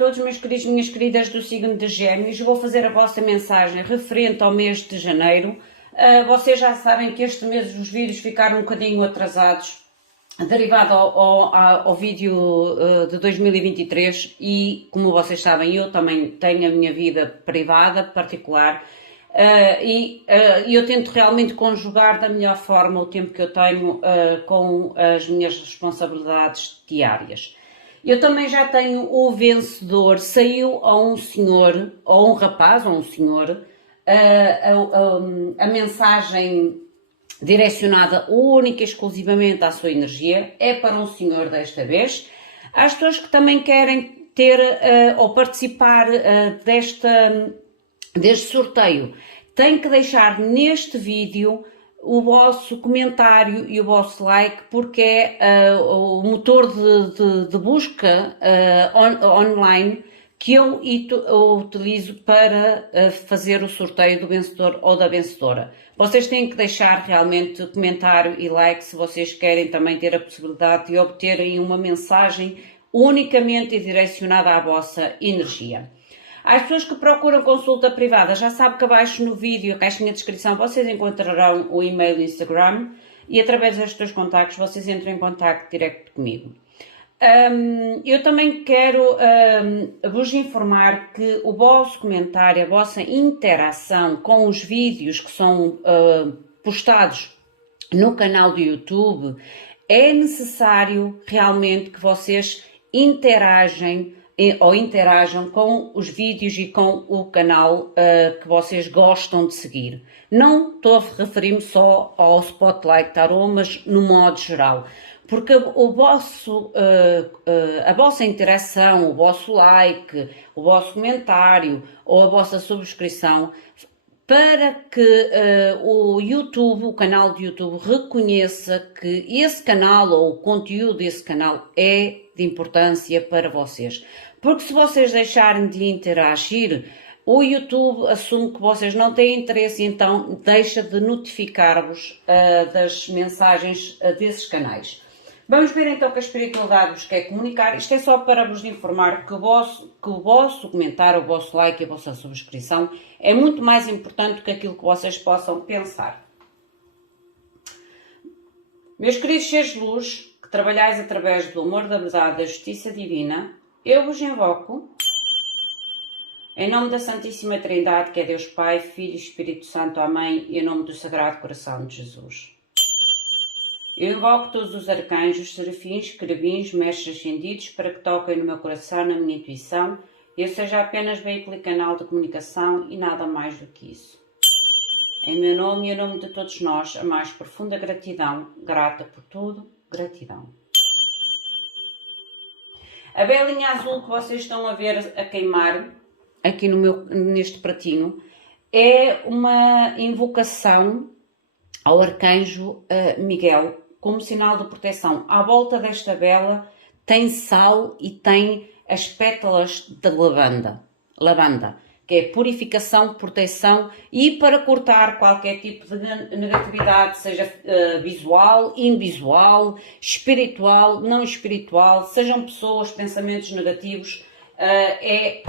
todos, meus queridos e minhas queridas do signo de Gêmeos. Eu vou fazer a vossa mensagem referente ao mês de janeiro. Vocês já sabem que este mês os vídeos ficaram um bocadinho atrasados, derivado ao vídeo de 2023 e, como vocês sabem, eu também tenho a minha vida privada, particular, e eu tento realmente conjugar da melhor forma o tempo que eu tenho com as minhas responsabilidades diárias. Eu também já tenho o vencedor, saiu a um senhor, ou um rapaz, ou um senhor, a mensagem direcionada única e exclusivamente à sua energia, é para um senhor desta vez. Às pessoas que também querem ter ou participar deste sorteio, têm que deixar neste vídeo o vosso comentário e o vosso like, porque é o motor de busca online que eu utilizo para fazer o sorteio do vencedor ou da vencedora. Vocês têm que deixar realmente comentário e like se vocês querem também ter a possibilidade de obterem uma mensagem unicamente direcionada à vossa energia. Às pessoas que procuram consulta privada, já sabem que abaixo no vídeo, a caixinha de descrição, vocês encontrarão o e-mail e o Instagram e através destes contactos vocês entram em contacto direto comigo. Eu também quero vos informar que o vosso comentário, a vossa interação com os vídeos que são postados no canal do YouTube, é necessário realmente que vocês interajam com os vídeos e com o canal que vocês gostam de seguir. Não estou a referir-me só ao Spotlight Tarot, mas no modo geral. Porque a vossa interação, o vosso like, o vosso comentário ou a vossa subscrição, para que o YouTube, o canal de YouTube, reconheça que esse canal ou o conteúdo desse canal é de importância para vocês. Porque se vocês deixarem de interagir, o YouTube assume que vocês não têm interesse e então deixa de notificar-vos das mensagens desses canais. Vamos ver então que a espiritualidade vos quer comunicar. Isto é só para vos informar que o vosso comentário, o vosso like e a vossa subscrição é muito mais importante que aquilo que vocês possam pensar. Meus queridos seres de luz, que trabalhais através do amor, da verdade, da justiça divina, eu vos invoco, em nome da Santíssima Trindade, que é Deus Pai, Filho e Espírito Santo, Amém, e em nome do Sagrado Coração de Jesus. Eu invoco todos os arcanjos, serafins, querubins, mestres ascendidos, para que toquem no meu coração, na minha intuição, e eu seja apenas veículo e canal de comunicação e nada mais do que isso. Em meu nome e em nome de todos nós, a mais profunda gratidão, grata por tudo, gratidão. A velinha azul que vocês estão a ver a queimar, aqui neste pratinho, é uma invocação ao arcanjo Miguel, como sinal de proteção. À volta desta vela tem sal e tem as pétalas de lavanda, que é purificação, proteção e para cortar qualquer tipo de negatividade, seja visual, invisual, espiritual, não espiritual, sejam pessoas, pensamentos negativos, é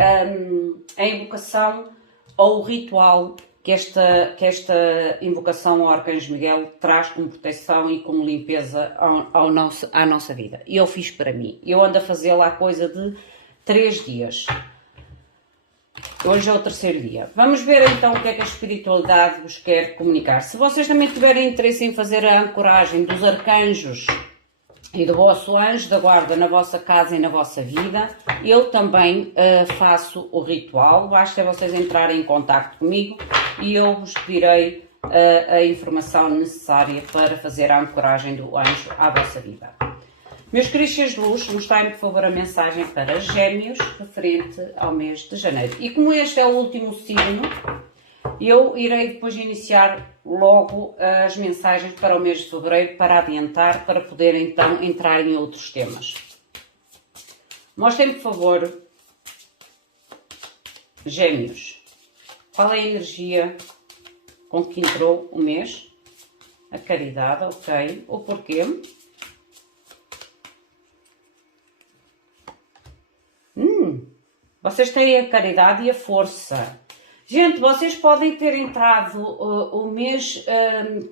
a invocação ou o ritual que esta invocação ao Arcanjo Miguel traz como proteção e como limpeza à nossa vida. E eu fiz para mim. Eu ando a fazê-la há coisa de 3 dias. Hoje é o 3º dia. Vamos ver então o que é que a espiritualidade vos quer comunicar. Se vocês também tiverem interesse em fazer a ancoragem dos arcanjos e do vosso anjo da guarda na vossa casa e na vossa vida, eu também faço o ritual. Basta vocês entrarem em contacto comigo e eu vos direi a informação necessária para fazer a ancoragem do anjo à vossa vida. Meus queridos seres de luz, mostrem-me por favor a mensagem para Gêmeos referente ao mês de janeiro. E como este é o último signo, eu irei depois iniciar logo as mensagens para o mês de fevereiro, para adiantar, para poder então entrar em outros temas. Mostrem-me, por favor, Gêmeos, qual é a energia com que entrou o mês? A caridade, ok. O porquê? Vocês têm a caridade e a força. Gente, vocês podem ter entrado o mês,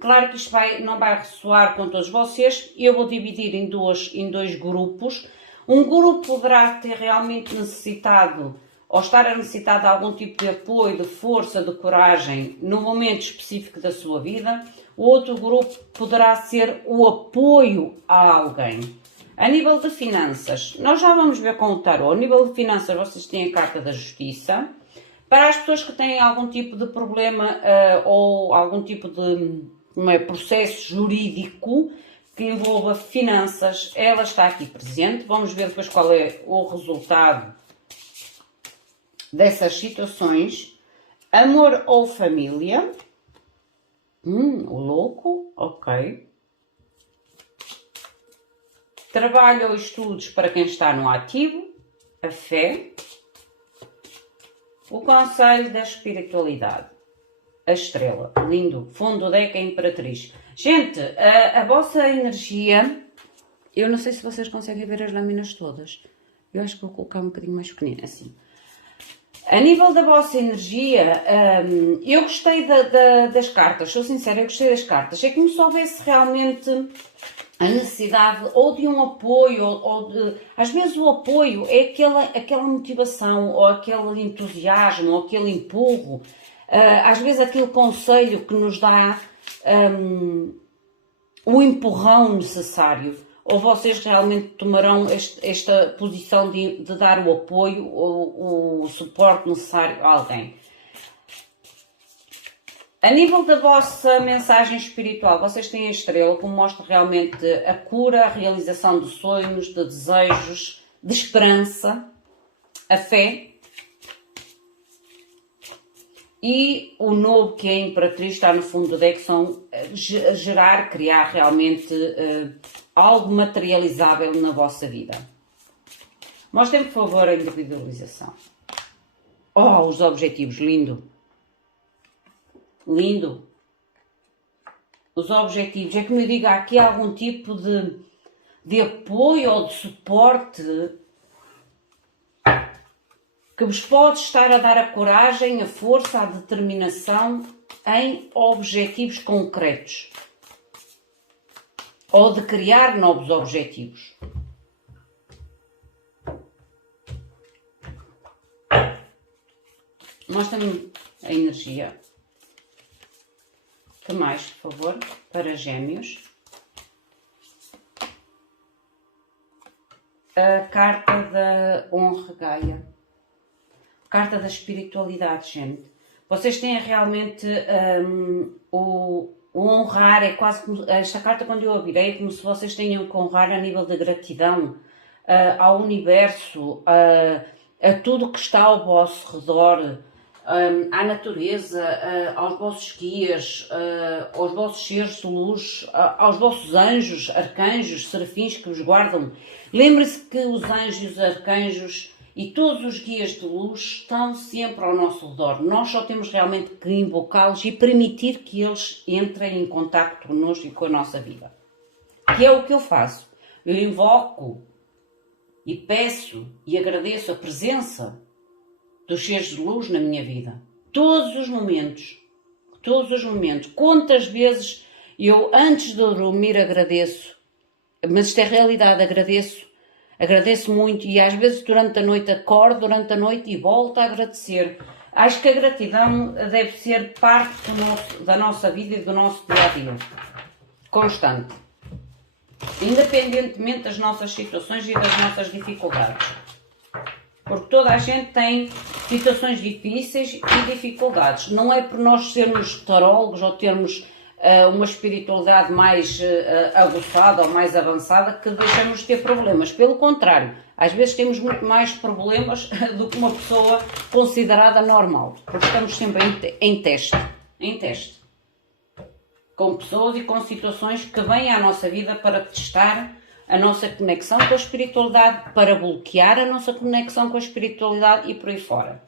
claro que isto não vai ressoar com todos vocês, eu vou dividir em dois grupos. Um grupo poderá ter realmente necessitado, ou estar a necessitar de algum tipo de apoio, de força, de coragem, no momento específico da sua vida. O outro grupo poderá ser o apoio a alguém. A nível de finanças, nós já vamos ver com o tarot. A nível de finanças, vocês têm a carta da justiça. Para as pessoas que têm algum tipo de problema ou algum tipo de processo jurídico que envolva finanças, ela está aqui presente. Vamos ver depois qual é o resultado dessas situações. Amor ou família. O louco, ok. Trabalho ou estudos para quem está no ativo. A fé. O conselho da espiritualidade. A estrela. Lindo. Fundo deck, a imperatriz. Gente, a vossa energia... Eu não sei se vocês conseguem ver as lâminas todas. Eu acho que vou colocar um bocadinho mais pequenina, assim. A nível da vossa energia, eu gostei das cartas. Sou sincera, eu gostei das cartas. É como se houvesse realmente a necessidade ou de um apoio, às vezes o apoio é aquela motivação, ou aquele entusiasmo, ou aquele empurro, às vezes aquele conselho que nos dá o empurrão necessário, ou vocês realmente tomarão esta posição de dar o apoio ou o suporte necessário a alguém. A nível da vossa mensagem espiritual, vocês têm a estrela, que mostra realmente a cura, a realização de sonhos, de desejos, de esperança, a fé. E o novo, que é a imperatriz, está no fundo do deck, são gerar, criar realmente algo materializável na vossa vida. Mostrem, por favor, a individualização. Oh, os objetivos, lindo. Lindo. Os objetivos. É que me diga aqui algum tipo de apoio ou de suporte que vos pode estar a dar a coragem, a força, a determinação em objetivos concretos. Ou de criar novos objetivos. Mostra-me a energia. Que mais, por favor, para Gêmeos? A carta da honra, Gaia. Carta da espiritualidade, gente. Vocês têm realmente o honrar, é quase como, esta carta quando eu a virei, é como se vocês tenham que honrar a nível de gratidão ao universo, a tudo que está ao vosso redor, à natureza, aos vossos guias, aos vossos seres de luz, aos vossos anjos, arcanjos, serafins que vos guardam. Lembre-se que os anjos e os arcanjos e todos os guias de luz estão sempre ao nosso redor. Nós só temos realmente que invocá-los e permitir que eles entrem em contacto connosco e com a nossa vida. Que é o que eu faço. Eu invoco e peço e agradeço a presença dos seres de luz na minha vida. Todos os momentos. Todos os momentos. Quantas vezes eu antes de dormir agradeço. Mas isto é realidade, agradeço muito e às vezes durante a noite acordo, durante a noite e volto a agradecer. Acho que a gratidão deve ser parte da nossa vida e do nosso dia-a-dia. Constante. Independentemente das nossas situações e das nossas dificuldades. Porque toda a gente tem situações difíceis e dificuldades. Não é por nós sermos tarólogos ou termos uma espiritualidade mais aguçada ou mais avançada que deixamos de ter problemas. Pelo contrário, às vezes temos muito mais problemas do que uma pessoa considerada normal. Porque estamos sempre em teste. Com pessoas e com situações que vêm à nossa vida para testar a nossa conexão com a espiritualidade, para bloquear a nossa conexão com a espiritualidade e por aí fora.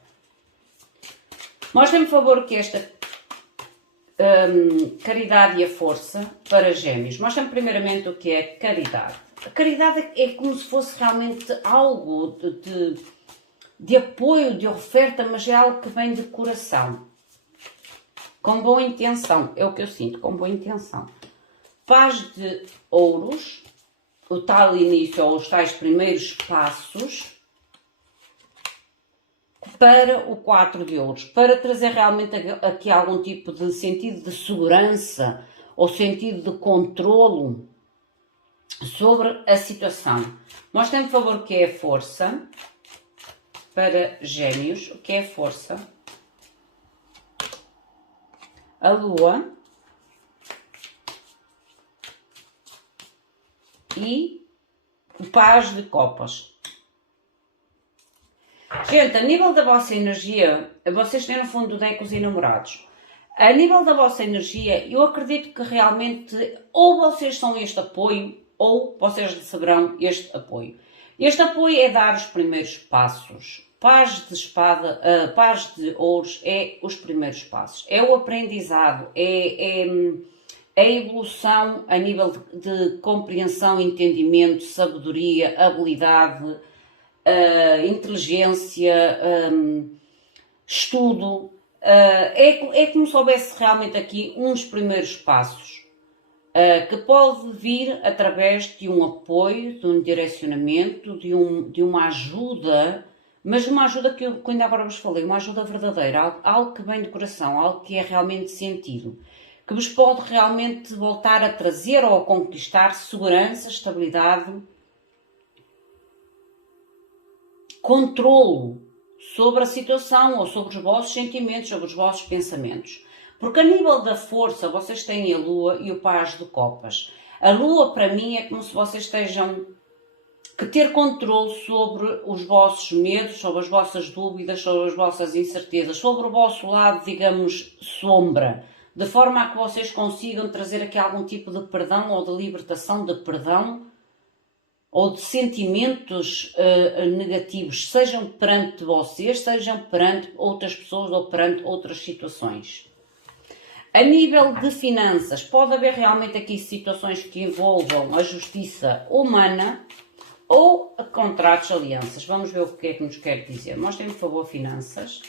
Mostrem-me, por favor, que esta caridade e a força para Gêmeos. Mostra-me primeiramente o que é caridade. A caridade é como se fosse realmente algo de apoio, de oferta, mas é algo que vem de coração. Com boa intenção, é o que eu sinto, com boa intenção. Paz de ouros, o tal início ou os tais primeiros passos para o 4 de ouros, para trazer realmente aqui algum tipo de sentido de segurança ou sentido de controlo sobre a situação. Mostrem, por favor, o que é a força para Gêmeos. O que é a força? A Lua e o Paz de Copas. Gente, a nível da vossa energia, vocês têm no fundo do deck os enamorados. A nível da vossa energia, eu acredito que realmente ou vocês são este apoio ou vocês receberão este apoio. Este apoio é dar os primeiros passos. Paz de espada, paz de ouros é os primeiros passos. É o aprendizado, é a evolução a nível de compreensão, entendimento, sabedoria, habilidade, inteligência, estudo. É como se houvesse realmente aqui uns primeiros passos que pode vir através de um apoio, de um direcionamento, de uma ajuda, mas uma ajuda que eu ainda agora vos falei, uma ajuda verdadeira, algo que vem do coração, algo que é realmente sentido, que vos pode realmente voltar a trazer ou a conquistar segurança, estabilidade, controlo sobre a situação ou sobre os vossos sentimentos, sobre os vossos pensamentos. Porque a nível da força, vocês têm a Lua e o Paz de Copas. A Lua, para mim, é como se vocês estejam que ter controle sobre os vossos medos, sobre as vossas dúvidas, sobre as vossas incertezas, sobre o vosso lado, digamos, sombra, de forma a que vocês consigam trazer aqui algum tipo de perdão ou de libertação de perdão ou de sentimentos negativos, sejam perante vocês, sejam perante outras pessoas ou perante outras situações. A nível de finanças, pode haver realmente aqui situações que envolvam a justiça humana ou contratos, alianças. Vamos ver o que é que nos quer dizer. Mostrem-me, por favor, finanças.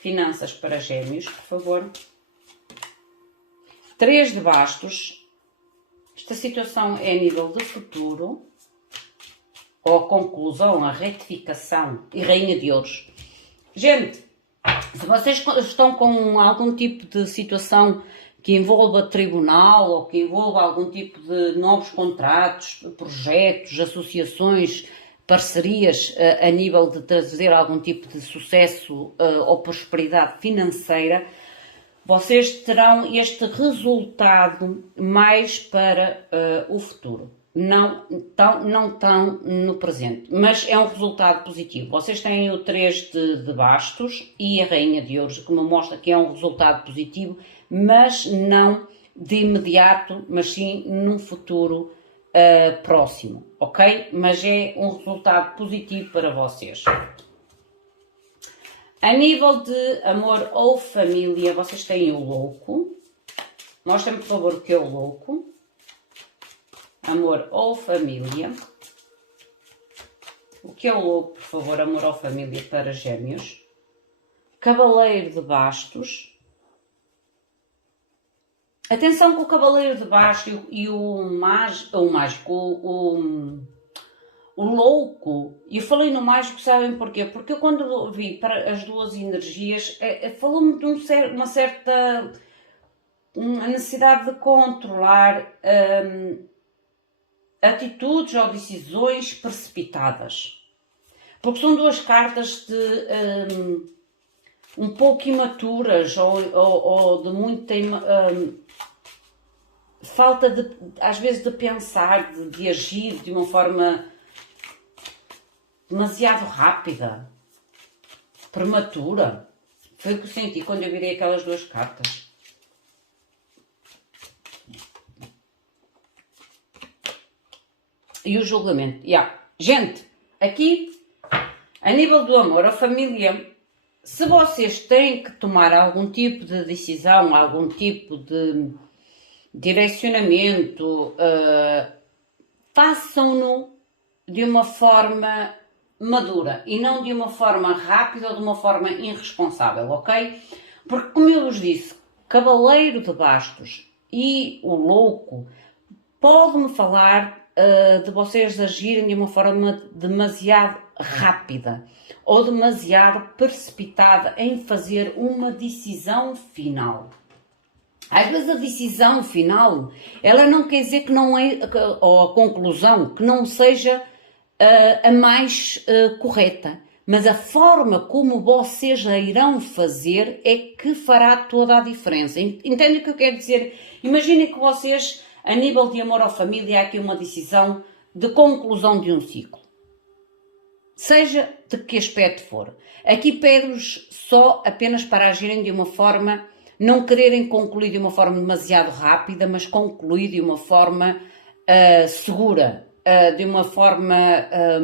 Finanças para Gêmeos, por favor. 3 de bastos. Esta situação é a nível de futuro, ou a conclusão, a retificação e Rainha de Ouros. Gente, se vocês estão com algum tipo de situação que envolva tribunal ou que envolva algum tipo de novos contratos, projetos, associações, parcerias a nível de trazer algum tipo de sucesso ou prosperidade financeira, vocês terão este resultado mais para o futuro. Não tão no presente, mas é um resultado positivo. Vocês têm o 3 de bastos e a Rainha de Ouros, que me mostra que é um resultado positivo, mas não de imediato, mas sim num futuro próximo, ok? Mas é um resultado positivo para vocês. A nível de amor ou família, vocês têm o louco. Mostrem-me, por favor, o que é o louco. Amor ou família. O que é o louco, por favor, amor ou família para Gêmeos. Cavaleiro de bastos. Atenção com o Cavaleiro de Bastos e o mágico, o louco. E eu falei no mágico, sabem porquê? Porque eu quando vi para as duas energias, falou-me de uma certa necessidade de controlar atitudes ou decisões precipitadas. Porque são duas cartas de um pouco imaturas ou de muita falta de, às vezes, de pensar, de agir de uma forma demasiado rápida, prematura. Foi o que eu senti quando eu virei aquelas duas cartas. E o julgamento. Gente, aqui, a nível do amor, a família, se vocês têm que tomar algum tipo de decisão, algum tipo de direcionamento, façam-no de uma forma madura e não de uma forma rápida ou de uma forma irresponsável, ok? Porque, como eu vos disse, Cavaleiro de Bastos e o Louco pode-me falar de vocês agirem de uma forma demasiado rápida ou demasiado precipitada em fazer uma decisão final. Às vezes a decisão final, ela não quer dizer que não é, ou a conclusão, que não seja a mais correta. Mas a forma como vocês a irão fazer é que fará toda a diferença. Entendem o que eu quero dizer? Imaginem que vocês, a nível de amor ou família, há aqui uma decisão de conclusão de um ciclo. Seja de que aspecto for. Aqui pedo-vos só apenas para agirem de uma forma, não quererem concluir de uma forma demasiado rápida, mas concluir de uma forma segura, de uma forma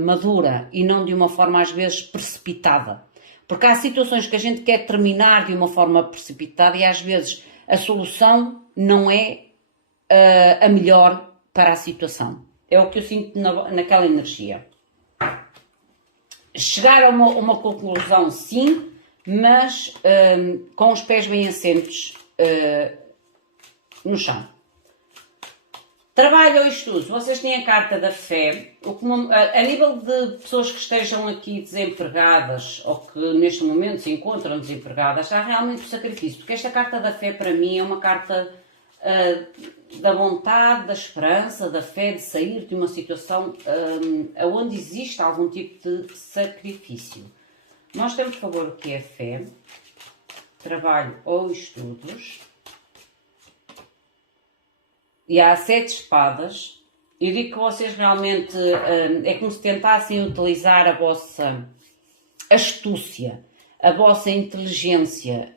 madura e não de uma forma às vezes precipitada. Porque há situações que a gente quer terminar de uma forma precipitada e às vezes a solução não é a melhor para a situação. É o que eu sinto naquela energia. Chegar a uma conclusão, sim, mas com os pés bem assentos no chão. Trabalho ou estudo, vocês têm a carta da fé. A nível de pessoas que estejam aqui desempregadas ou que neste momento se encontram desempregadas, há realmente o sacrifício, porque esta carta da fé para mim é uma carta da vontade, da esperança, da fé de sair de uma situação onde existe algum tipo de sacrifício. Nós temos, por favor, o que é fé, trabalho ou estudos. E há 7 espadas. Eu digo que vocês realmente é como se tentassem utilizar a vossa astúcia, a vossa inteligência,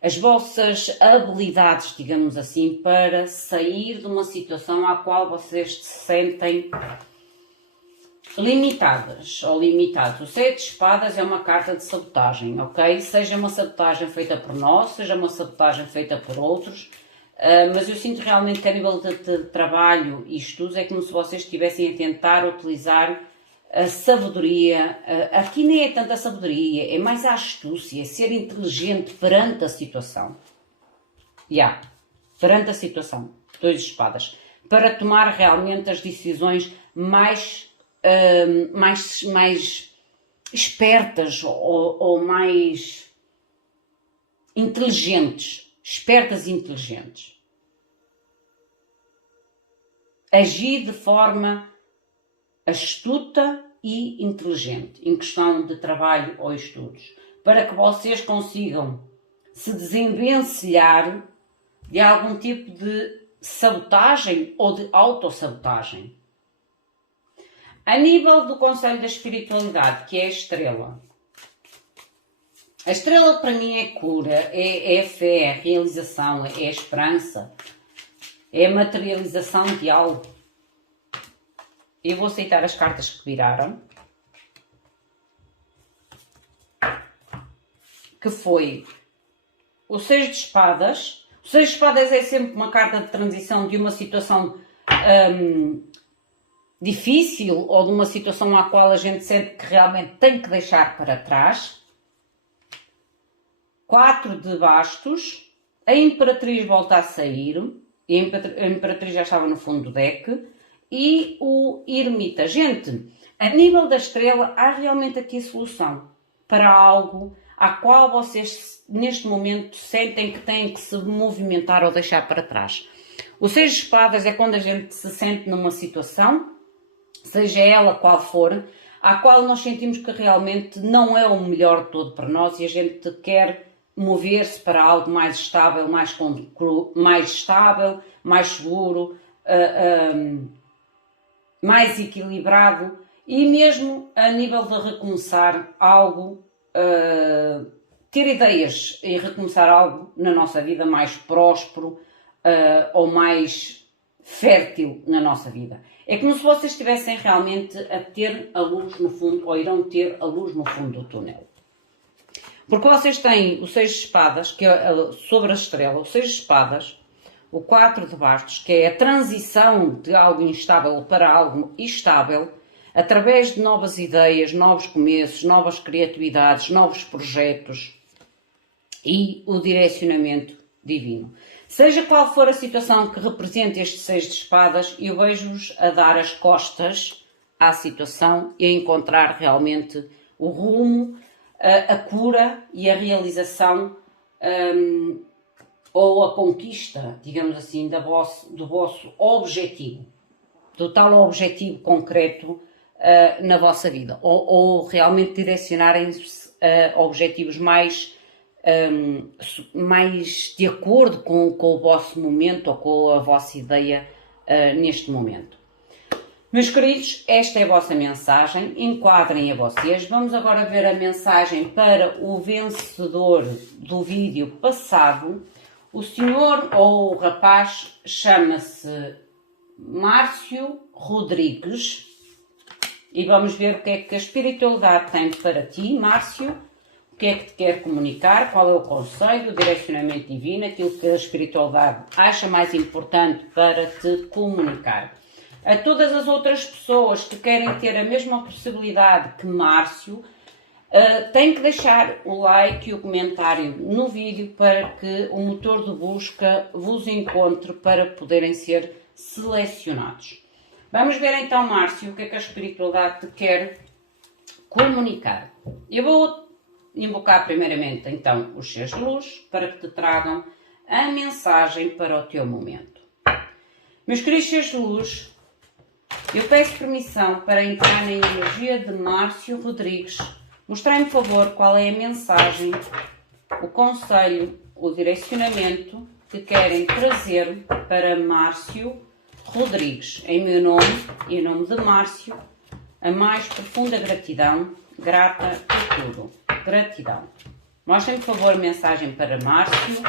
as vossas habilidades, digamos assim, para sair de uma situação à qual vocês se sentem limitadas ou limitados. O 7 de espadas é uma carta de sabotagem, ok? Seja uma sabotagem feita por nós, seja uma sabotagem feita por outros, mas eu sinto realmente que a nível de trabalho e estudos é como se vocês estivessem a tentar utilizar a sabedoria. Aqui nem é tanto a sabedoria, é mais a astúcia, é ser inteligente perante a situação. Perante a situação, 2 de espadas, para tomar realmente as decisões mais espertas ou mais inteligentes. Espertas e inteligentes. Agir de forma astuta e inteligente em questão de trabalho ou estudos, para que vocês consigam se desenvencilhar de algum tipo de sabotagem ou de autossabotagem. A nível do Conselho da Espiritualidade, que é a estrela. A estrela para mim é cura, é fé, é realização, é esperança, é a materialização de algo. Eu vou aceitar as cartas que viraram. Que foi o 6 de espadas. O 6 de espadas é sempre uma carta de transição de uma situação difícil ou de uma situação à qual a gente sente que realmente tem que deixar para trás. 4 de bastos, a Imperatriz volta a sair, e a Imperatriz já estava no fundo do deck, e o Ermita. Gente, a nível da estrela, há realmente aqui a solução para algo à qual vocês neste momento sentem que têm que se movimentar ou deixar para trás. O 6 de espadas é quando a gente se sente numa situação, seja ela qual for, à qual nós sentimos que realmente não é o melhor de todo para nós e a gente quer mover-se para algo mais estável, mais seguro, mais equilibrado e mesmo a nível de recomeçar algo, ter ideias e recomeçar algo na nossa vida mais próspero ou mais fértil na nossa vida. É como se vocês estivessem realmente a ter a luz no fundo, ou irão ter a luz no fundo do túnel. Porque vocês têm o 6 de espadas, que é sobre a estrela, o 6 de espadas, o 4 de bastos, que é a transição de algo instável para algo estável, através de novas ideias, novos começos, novas criatividades, novos projetos e o direcionamento divino. Seja qual for a situação que represente este 6 de espadas, eu vejo-vos a dar as costas à situação e a encontrar realmente o rumo, a cura e a realização ou a conquista, digamos assim, do vosso objetivo, do tal objetivo concreto na vossa vida, ou realmente direcionarem-se a objetivos mais de acordo com o vosso momento ou com a vossa ideia neste momento. Meus queridos, esta é a vossa mensagem, enquadrem a vocês. Vamos agora ver a mensagem para o vencedor do vídeo passado. O senhor ou o rapaz chama-se Márcio Rodrigues e vamos ver o que é que a espiritualidade tem para ti, Márcio, o que é que te quer comunicar, qual é o conselho, o direcionamento divino, aquilo que a espiritualidade acha mais importante para te comunicar. A todas as outras pessoas que querem ter a mesma possibilidade que Márcio, têm que deixar o like e o comentário no vídeo para que o motor de busca vos encontre para poderem ser selecionados. Vamos ver então, Márcio, o que é que a espiritualidade te quer comunicar. Eu vou invocar primeiramente então os seres de luz para que te tragam a mensagem para o teu momento. Meus queridos seres de luz, eu peço permissão para entrar na energia de Márcio Rodrigues. Mostrem-me, por favor, qual é a mensagem, o conselho, o direcionamento que querem trazer para Márcio Rodrigues. Em meu nome e em nome de Márcio, a mais profunda gratidão, grata por tudo. Gratidão. Mostrem-me, por favor, a mensagem para Márcio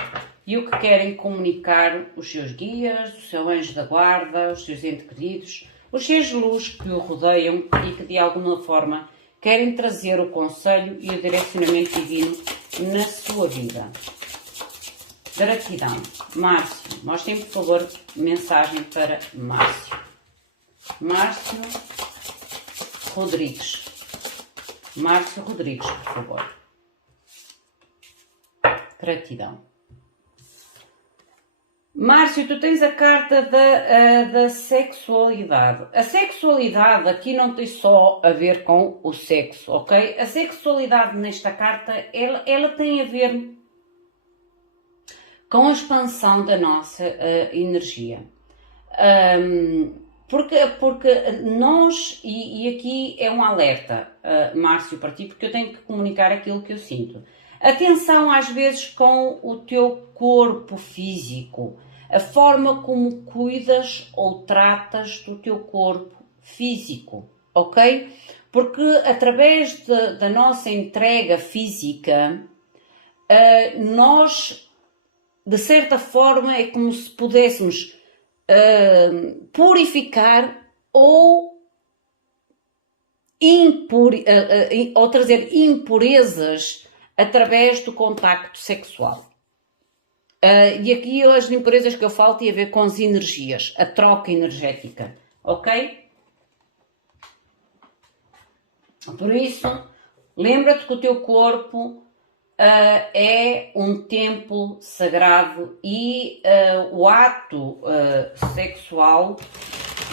e o que querem comunicar os seus guias, o seu anjo da guarda, os seus entes queridos, os seres de luz que o rodeiam e que de alguma forma querem trazer o conselho e o direcionamento divino na sua vida. Gratidão. Márcio, mostrem-me, por favor, mensagem para Márcio. Márcio Rodrigues. Márcio Rodrigues, por favor. Gratidão. Márcio, tu tens a carta da sexualidade. A sexualidade aqui não tem só a ver com o sexo, ok? A sexualidade nesta carta, ela tem a ver com a expansão da nossa energia. Porque nós, e aqui é um alerta, Márcio, para ti, porque eu tenho que comunicar aquilo que eu sinto. Atenção às vezes com o teu corpo físico, a forma como cuidas ou tratas do teu corpo físico, ok? Porque através da nossa entrega física, nós, de certa forma, é como se pudéssemos purificar ou trazer impurezas através do contacto sexual. E aqui as impurezas que eu falo têm a ver com as energias, a troca energética, ok? Por isso, lembra-te que o teu corpo é um templo sagrado e o ato sexual,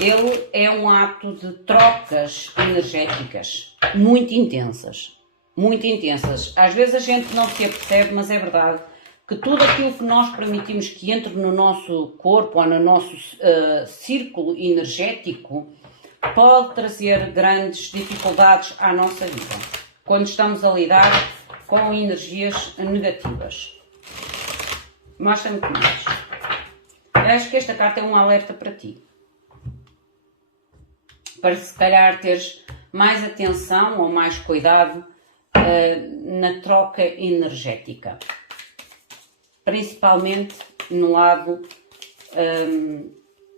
ele é um ato de trocas energéticas muito intensas. Muito intensas. Às vezes a gente não se apercebe, mas é verdade que tudo aquilo que nós permitimos que entre no nosso corpo ou no nosso círculo energético pode trazer grandes dificuldades à nossa vida, quando estamos a lidar com energias negativas. Mostra-me que mais. Acho que esta carta é um alerta para ti. Para se calhar teres mais atenção ou mais cuidado na troca energética, principalmente no lado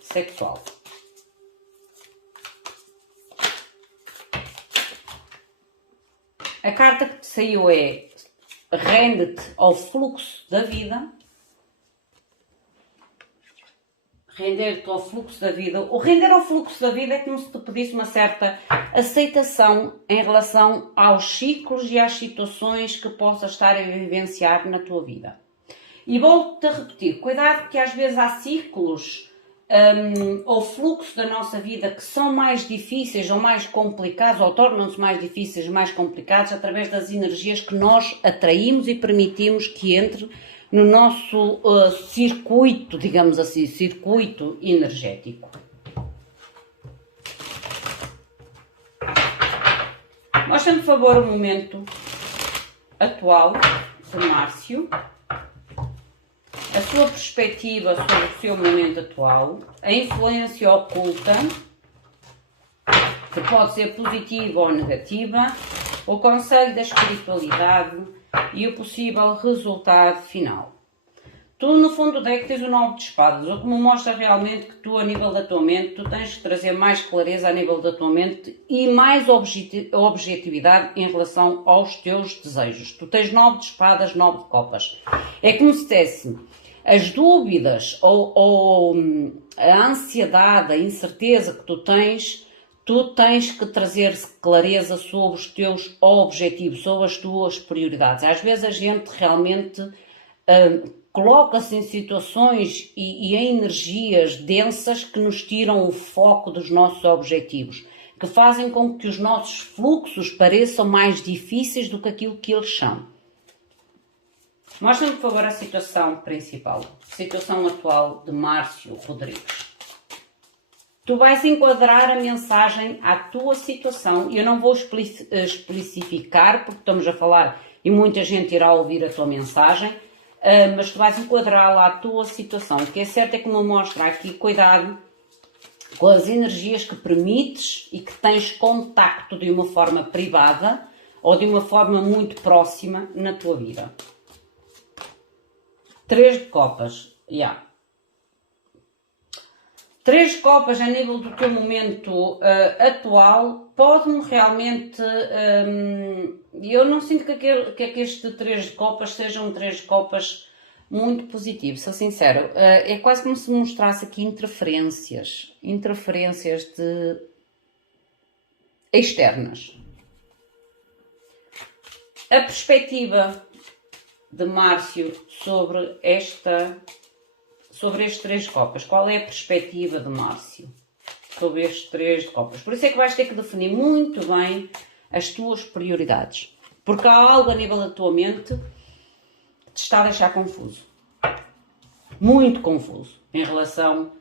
sexual. A carta que te saiu é rende-te ao fluxo da vida, render-te ao fluxo da vida. O render ao fluxo da vida é como se te pedisse uma certa aceitação em relação aos ciclos e às situações que possas estar a vivenciar na tua vida. E volto-te a repetir, cuidado que às vezes há ciclos ou fluxo da nossa vida que são mais difíceis ou mais complicados, ou tornam-se mais difíceis e mais complicados através das energias que nós atraímos e permitimos que entre no nosso circuito, digamos assim, circuito energético. Mostra-me, por favor, o momento atual de Márcio, a sua perspectiva sobre o seu momento atual, a influência oculta, que pode ser positiva ou negativa, o conselho da espiritualidade e o possível resultado final. Tu, no fundo do deck, tens o 9 de espadas, o que me mostra realmente que tu, a nível da tua mente, tu tens que trazer mais clareza a nível da tua mente e mais objetividade em relação aos teus desejos. Tu tens 9 de espadas, 9 de copas. É como se dissesse, as dúvidas ou a ansiedade, a incerteza que tu tens que trazer clareza sobre os teus objetivos, sobre as tuas prioridades. Às vezes a gente realmente coloca-se em situações e em energias densas que nos tiram o foco dos nossos objetivos, que fazem com que os nossos fluxos pareçam mais difíceis do que aquilo que eles são. Mostra-me, por favor, a situação principal, a situação atual de Márcio Rodrigues. Tu vais enquadrar a mensagem à tua situação e eu não vou especificar porque estamos a falar e muita gente irá ouvir a tua mensagem, mas tu vais enquadrá-la à tua situação. O que é certo é que me mostra aqui, cuidado com as energias que permites e que tens contacto de uma forma privada ou de uma forma muito próxima na tua vida. 3 de copas, 3 de copas a nível do teu momento atual pode-me realmente... eu não sinto que este 3 de copas seja um 3 de copas muito positivo, sou sincero. É quase como se me mostrasse aqui interferências de externas. A perspectiva de Márcio sobre estes 3 de copas. Qual é a perspectiva de Márcio sobre estes 3 de copas? Por isso é que vais ter que definir muito bem as tuas prioridades. Porque há algo a nível da tua mente que te está a deixar confuso. Muito confuso em relação...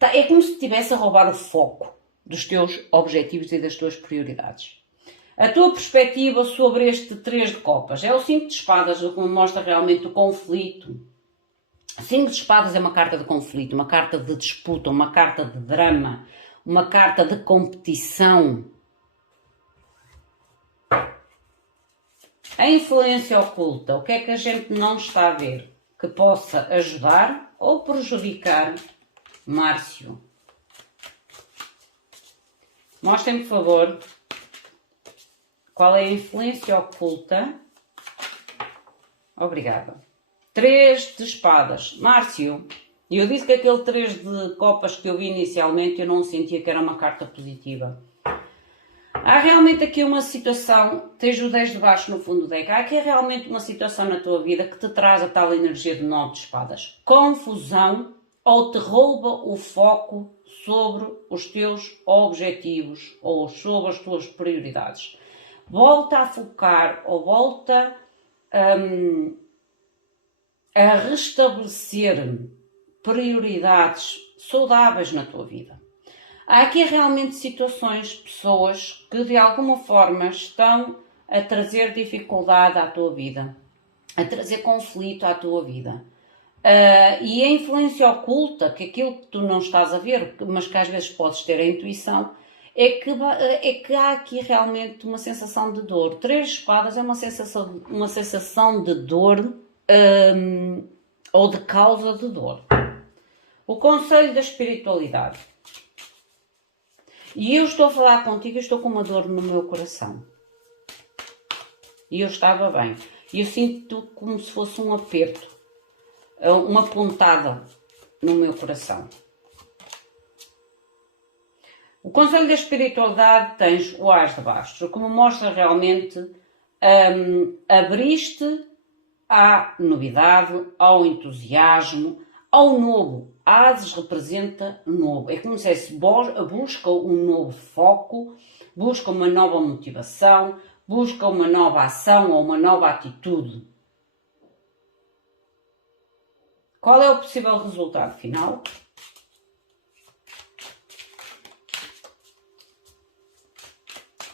É como se estivesse a roubar o foco dos teus objetivos e das tuas prioridades. A tua perspectiva sobre este 3 de copas é o 5 de espadas, o que me mostra realmente o conflito. O 5 de espadas é uma carta de conflito, uma carta de disputa, uma carta de drama, uma carta de competição. A influência oculta, o que é que a gente não está a ver que possa ajudar ou prejudicar Márcio? Mostrem-me, por favor, qual é a influência oculta. Obrigada. 3 de espadas. Márcio, eu disse que aquele 3 de copas que eu vi inicialmente eu não sentia que era uma carta positiva. Há realmente aqui uma situação, tens o 10 de baixo no fundo do deck, há aqui realmente uma situação na tua vida que te traz a tal energia de 9 de espadas. Confusão ou te rouba o foco sobre os teus objetivos ou sobre as tuas prioridades. Volta a focar ou volta a restabelecer prioridades saudáveis na tua vida. Há aqui realmente situações, pessoas que de alguma forma estão a trazer dificuldade à tua vida, a trazer conflito à tua vida. E a influência oculta, que aquilo que tu não estás a ver, mas que às vezes podes ter a intuição, é que há aqui realmente uma sensação de dor. 3 de espadas é uma sensação de dor ou de causa de dor. O conselho da espiritualidade. E eu estou a falar contigo, eu estou com uma dor no meu coração. E eu estava bem. E eu sinto como se fosse um aperto, uma pontada no meu coração. O conselho da espiritualidade tens o As de Bastos, o que me mostra realmente abriste à novidade, ao entusiasmo, ao novo. Ases representa novo. É como se busca um novo foco, busca uma nova motivação, busca uma nova ação ou uma nova atitude. Qual é o possível resultado final?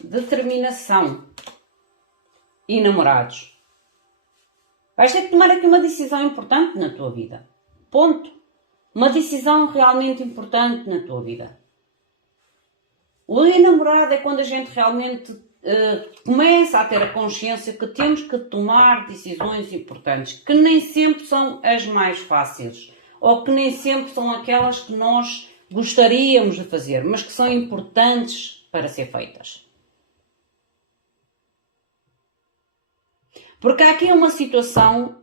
Determinação. E namorados. Vais ter que tomar aqui uma decisão importante na tua vida. Ponto. Uma decisão realmente importante na tua vida. O enamorado é quando a gente realmente começa a ter a consciência que temos que tomar decisões importantes, que nem sempre são as mais fáceis, ou que nem sempre são aquelas que nós gostaríamos de fazer, mas que são importantes para ser feitas. Porque há aqui uma situação,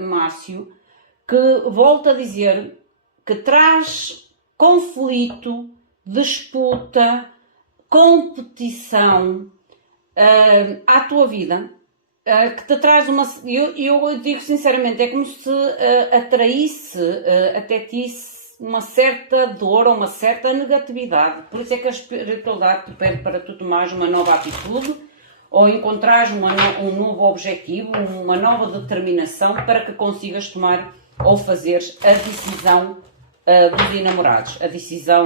Márcio, que volto a dizer, que traz conflito, disputa, competição à tua vida, que te traz uma... Eu digo sinceramente, é como se atraísse até ti uma certa dor ou uma certa negatividade. Por isso é que a espiritualidade te pede para tu tomares uma nova atitude, ou encontrares um novo objetivo, uma nova determinação para que consigas tomar ou fazeres a decisão dos enamorados. A decisão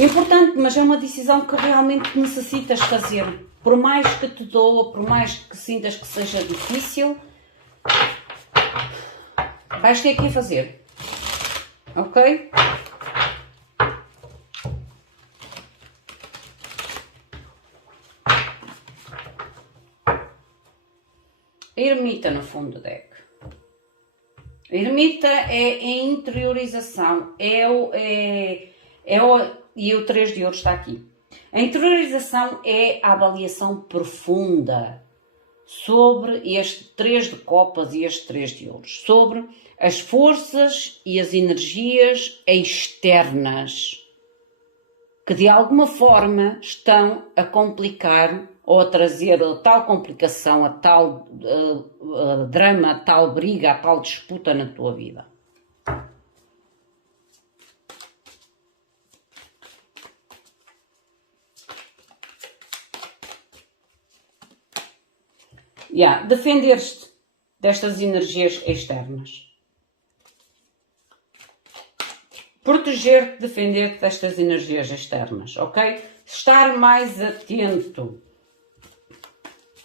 importante, mas é uma decisão que realmente necessitas fazer. Por mais que te doa, por mais que sintas que seja difícil, vais ter que fazer. Ok? Ermita no fundo do deck. Ermita é a interiorização, e o 3 de ouro está aqui. A interiorização é a avaliação profunda sobre este 3 de copas e este 3 de ouros, sobre as forças e as energias externas que de alguma forma estão a complicar ou a trazer a tal complicação, a tal drama, a tal briga, a tal disputa na tua vida. Defender-te destas energias externas. Proteger-te, defender-te destas energias externas, ok? Estar mais atento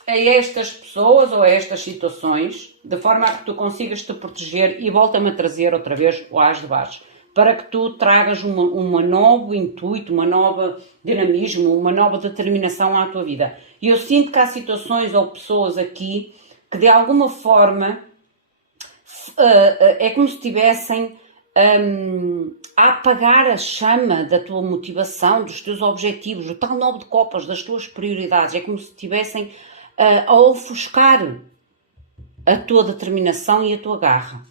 a estas pessoas ou a estas situações, de forma a que tu consigas te proteger, e volta-me a trazer outra vez o As de Bastos, para que tu tragas um novo intuito, uma nova dinamismo, uma nova determinação à tua vida. E eu sinto que há situações ou pessoas aqui que de alguma forma é como se estivessem a apagar a chama da tua motivação, dos teus objetivos, do tal 9 de copas, das tuas prioridades. É como se estivessem a ofuscar a tua determinação e a tua garra.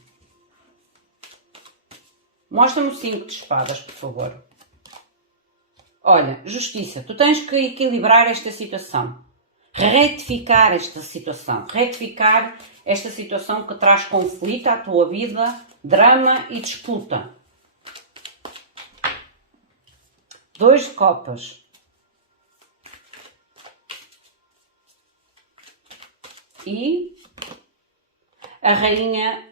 Mostra-me o 5 de espadas, por favor. Olha, justiça, tu tens que equilibrar esta situação. Retificar esta situação. Retificar esta situação que traz conflito à tua vida, drama e disputa. 2 de copas. E a rainha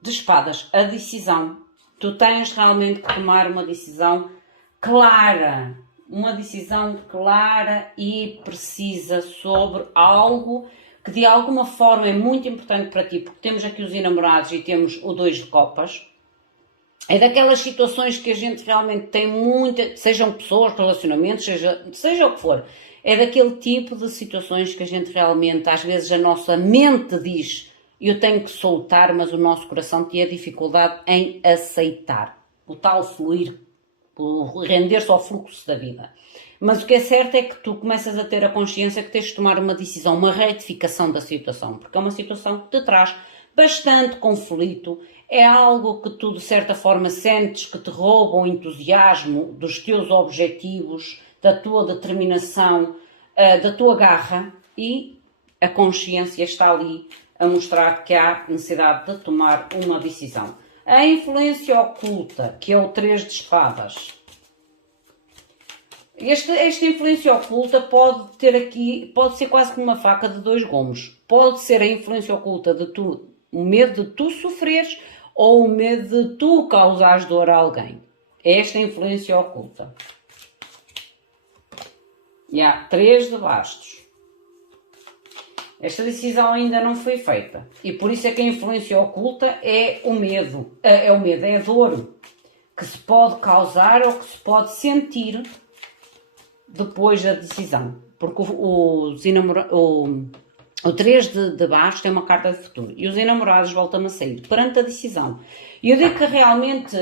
de espadas, a decisão. Tu tens realmente que tomar uma decisão clara e precisa sobre algo que de alguma forma é muito importante para ti, porque temos aqui os enamorados e temos o 2 de copas. É daquelas situações que a gente realmente tem muita, sejam pessoas, relacionamentos, seja o que for, é daquele tipo de situações que a gente realmente, às vezes a nossa mente diz, eu tenho que soltar, mas o nosso coração tem a dificuldade em aceitar, o tal fluir, o render-se ao fluxo da vida. Mas o que é certo é que tu começas a ter a consciência que tens de tomar uma decisão, uma retificação da situação, porque é uma situação que te traz bastante conflito, É algo que tu, de certa forma, sentes que te rouba o entusiasmo dos teus objetivos, da tua determinação, da tua garra, e a consciência está ali a mostrar que há necessidade de tomar uma decisão. A influência oculta, que é o 3 de espadas. Esta influência oculta pode ser quase como uma faca de dois gumes. Pode ser a influência oculta de o medo de tu sofreres ou o medo de tu causares dor a alguém. Esta influência oculta. E há 3 de bastos. Esta decisão ainda não foi feita. E por isso é que a influência oculta é o medo. É a dor que se pode causar ou que se pode sentir depois da decisão. Porque o 3 de bastos é uma carta de futuro. E os enamorados voltam a sair perante a decisão. E eu digo que realmente,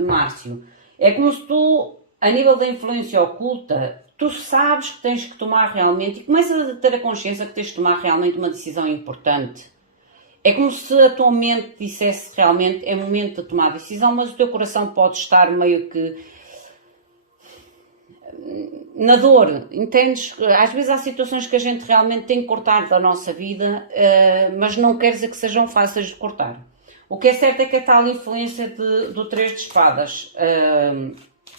Márcio, é como se tu, a nível da influência oculta, tu sabes que tens que tomar realmente, e começas a ter a consciência que tens de tomar realmente uma decisão importante. É como se a tua mente dissesse realmente é momento de tomar a decisão, mas o teu coração pode estar meio que na dor, entendes? Às vezes há situações que a gente realmente tem que cortar da nossa vida, mas não quer dizer que sejam fáceis de cortar. O que é certo é que a tal influência do 3 de espadas,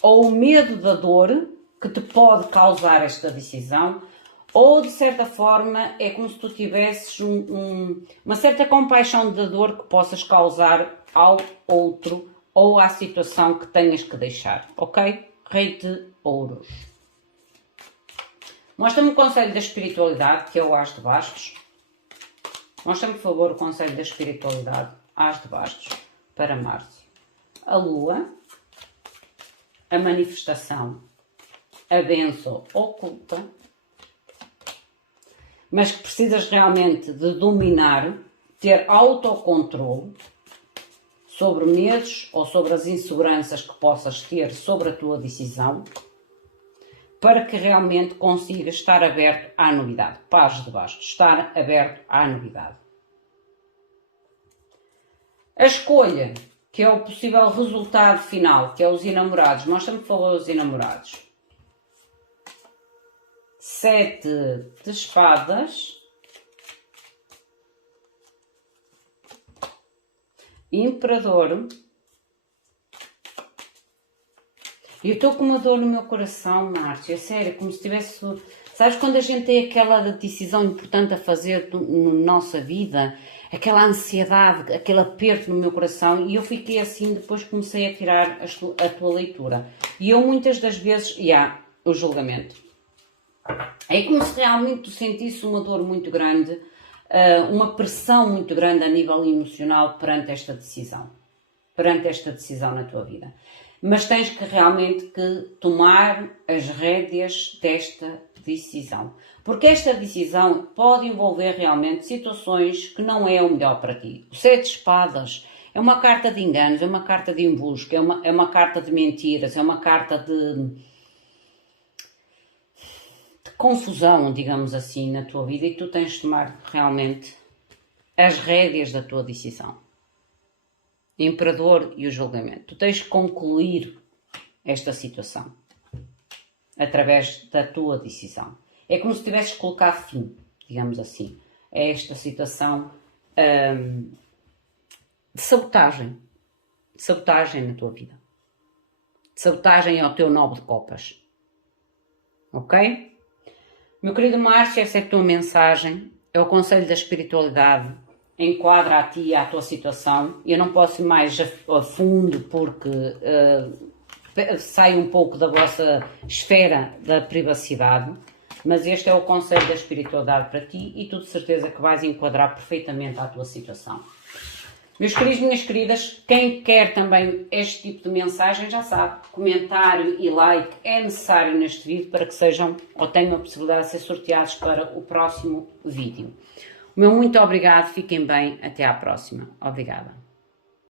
ou o medo da dor, que te pode causar esta decisão, ou de certa forma é como se tu tivesses uma certa compaixão da dor que possas causar ao outro ou à situação que tenhas que deixar, ok? Rei de ouros. Mostra-me o conselho da espiritualidade, que é o As de Bastos. Mostra-me, por favor, o conselho da espiritualidade, As de Bastos, para Márcio. A lua, a manifestação, a bênção oculta, mas que precisas realmente de dominar, ter autocontrole sobre medos ou sobre as inseguranças que possas ter sobre a tua decisão, para que realmente consigas estar aberto à novidade. Paz de Bastos, estar aberto à novidade. A escolha, que é o possível resultado final, que é os enamorados. Mostra-me, por favor, os enamorados. 7 de espadas. Imperador. E eu estou com uma dor no meu coração, Márcio, é sério, como se tivesse... Sabes quando a gente tem aquela decisão importante a fazer na nossa vida, aquela ansiedade, aquele aperto no meu coração, e eu fiquei assim, depois comecei a tirar a tua leitura. E eu muitas das vezes, o julgamento. É como se realmente tu sentisse uma dor muito grande, uma pressão muito grande a nível emocional perante esta decisão na tua vida. Mas tens que realmente tomar as rédeas desta decisão. Porque esta decisão pode envolver realmente situações que não é o melhor para ti. O 7 de espadas é uma carta de enganos, é uma carta de embusque, é uma carta de mentiras, é uma carta de confusão, digamos assim, na tua vida, e tu tens de tomar realmente as rédeas da tua decisão. Imperador e o julgamento. Tu tens de concluir esta situação através da tua decisão. É como se tivesses colocado fim, digamos assim, a esta situação de sabotagem na tua vida, de sabotagem ao teu 9 de copas, ok? Meu querido Márcio, essa é a tua mensagem, é o conselho da espiritualidade. Enquadra a ti e à tua situação. Eu não posso ir mais a fundo porque sai um pouco da vossa esfera da privacidade, mas este é o conselho da espiritualidade para ti e tu de certeza que vais enquadrar perfeitamente à tua situação. Meus queridos, minhas queridas, quem quer também este tipo de mensagem já sabe, comentário e like é necessário neste vídeo para que sejam ou tenham a possibilidade de ser sorteados para o próximo vídeo. O meu muito obrigado, fiquem bem, até à próxima. Obrigada.